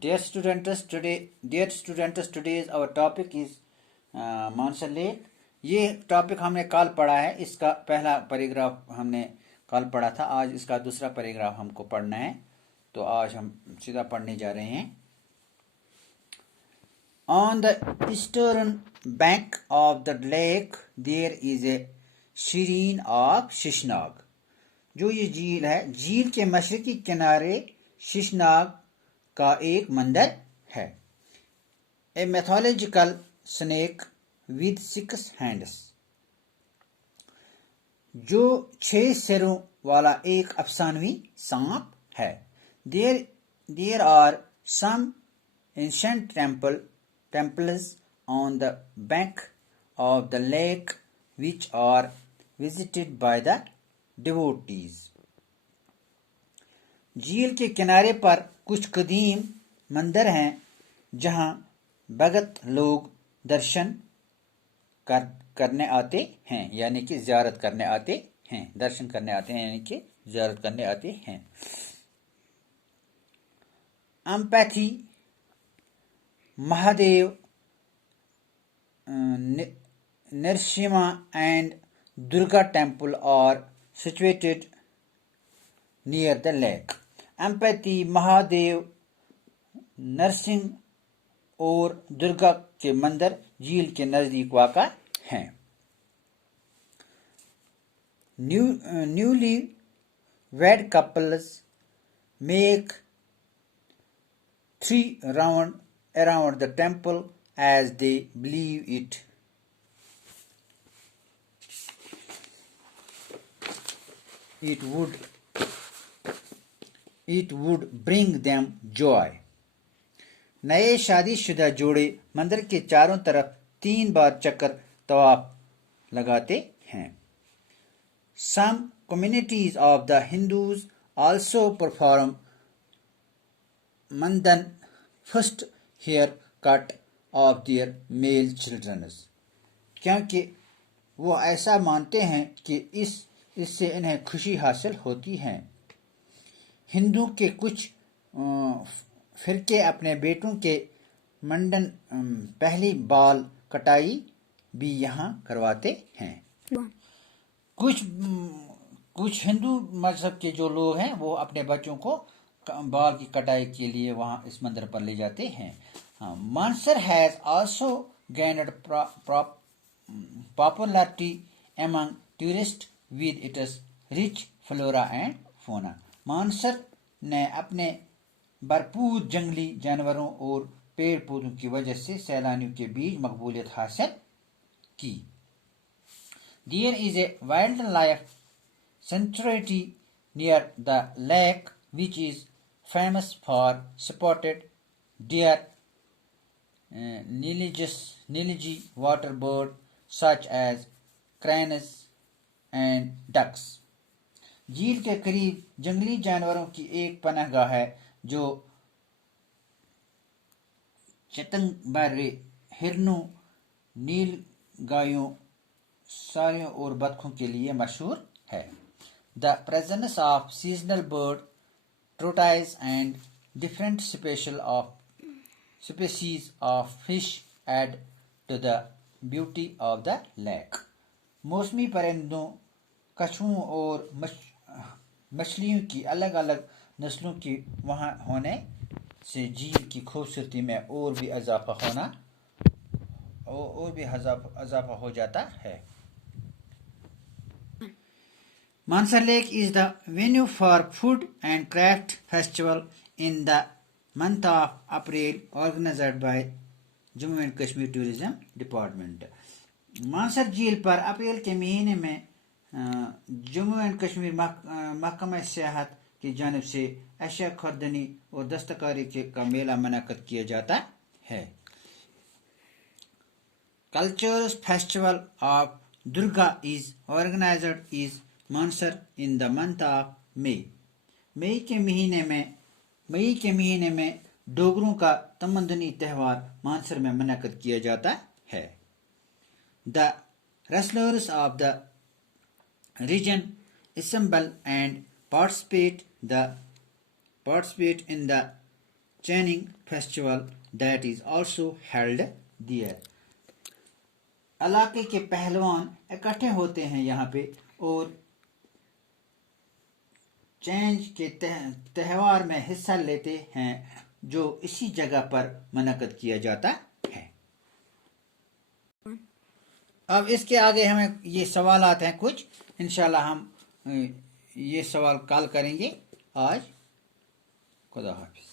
Dear students, today's our topic is Mansar Lake. ये topic हमने कल पढ़ा है. इसका पहला पैराग्राफ हमने कल पढ़ा था. आज इसका दूसरा पैराग्राफ हमको पढ़ना है. तो आज हम सीधा पढ़ने जा रहे हैं. On the eastern bank of the lake there is a Shireen of Shishnag. जो ये झील है, झील के मशरकी किनारे शिशनाग का एक मंदिर है. ए मैथोलॉजिकल स्नेक विद 6 हैंड्स. जो 6 सिरों वाला एक अफसानवी सांप है. There are some ancient temples on the bank of the lake which are visited by the devotees. झील के किनारे पर कुछ कदीम मंदिर हैं जहां भगत लोग दर्शन करने आते हैं, यानी कि ज़ियारत करने आते हैं. दर्शन करने आते हैं यानी कि ज़ियारत करने आते हैं. अम्पैथी Mahadev, Narasimha and Durga temple are situated near the lake. अम्पैथी, Mahadev, Narasimha और दुर्गा के मंदिर झील के नजदीक वाक़ा हैं. Newly wed couples make 3 rounds around the temple as they believe it would bring them joy. नए शादीशुदा जोड़े मंदिर के चारों तरफ 3 बार चक्कर तवाफ लगाते हैं. Some communities of the Hindus also perform Mandan first haircut of their male children. क्योंकि वो ऐसा मानते हैं कि इससे इन्हें खुशी हासिल होती है. हिंदू के कुछ फिरके अपने बेटों के मंडन पहली बाल कटाई भी यहाँ करवाते हैं. कुछ हिंदू मजहब के जो लोग हैं वो अपने बच्चों को बाल की कटाई के लिए वहाँ इस मंदिर पर ले जाते हैं. Mansar has also gained popularity among tourists with its rich flora and fauna. Mansar ने अपने भरपूर जंगली जानवरों और पेड़ पौधों की वजह से सैलानियों के बीच मकबूलियत हासिल की. There is a wildlife sanctuary near the lake which is famous for spotted deer, Nilgiri water bird such as cranes and ducks. झील के करीब जंगली जानवरों की एक पनाहगाह है जो चितंबरे, हिरनों, नील गायों, सारियों और बतखों के लिए मशहूर है. The presence of seasonal bird, tortoise and different species of fish add to the beauty of the lake. मौसमी परिंदों, कछुओं और मछलियों की अलग अलग नस्लों की वहाँ होने से झील की खूबसूरती में और भी इजाफा हो जाता है. Mansar Lake is the venue for food and craft festival in the month of April organized by Jammu and Kashmir Tourism Department. Mansar झील पर अप्रैल के महीने में जम्मू एंड कश्मीर महकमा सियाहत की जानिब से अशिया खुर्दनी और दस्तकारी का मेला मुनक्कद किया जाता है. Cultures Festival of Durga is organized in Mansar in the month of May. मई के महीने में डोगरों का तमदनी त्यौहार मानसर में मुनक्कद किया जाता है. The wrestlers of the region assemble and participate in the chaining festival that is also held there. علاقے کے پہلوان اکٹھے ہوتے ہیں یہاں پہ اور چینج کے تہوار میں حصہ لیتے ہیں جو اسی جگہ پر منعقد کیا جاتا ہے. اب اس کے آگے ہمیں یہ سوالات ہیں کچھ، انشاءاللہ ہم یہ سوال کال کریں گے. آج خدا حافظ.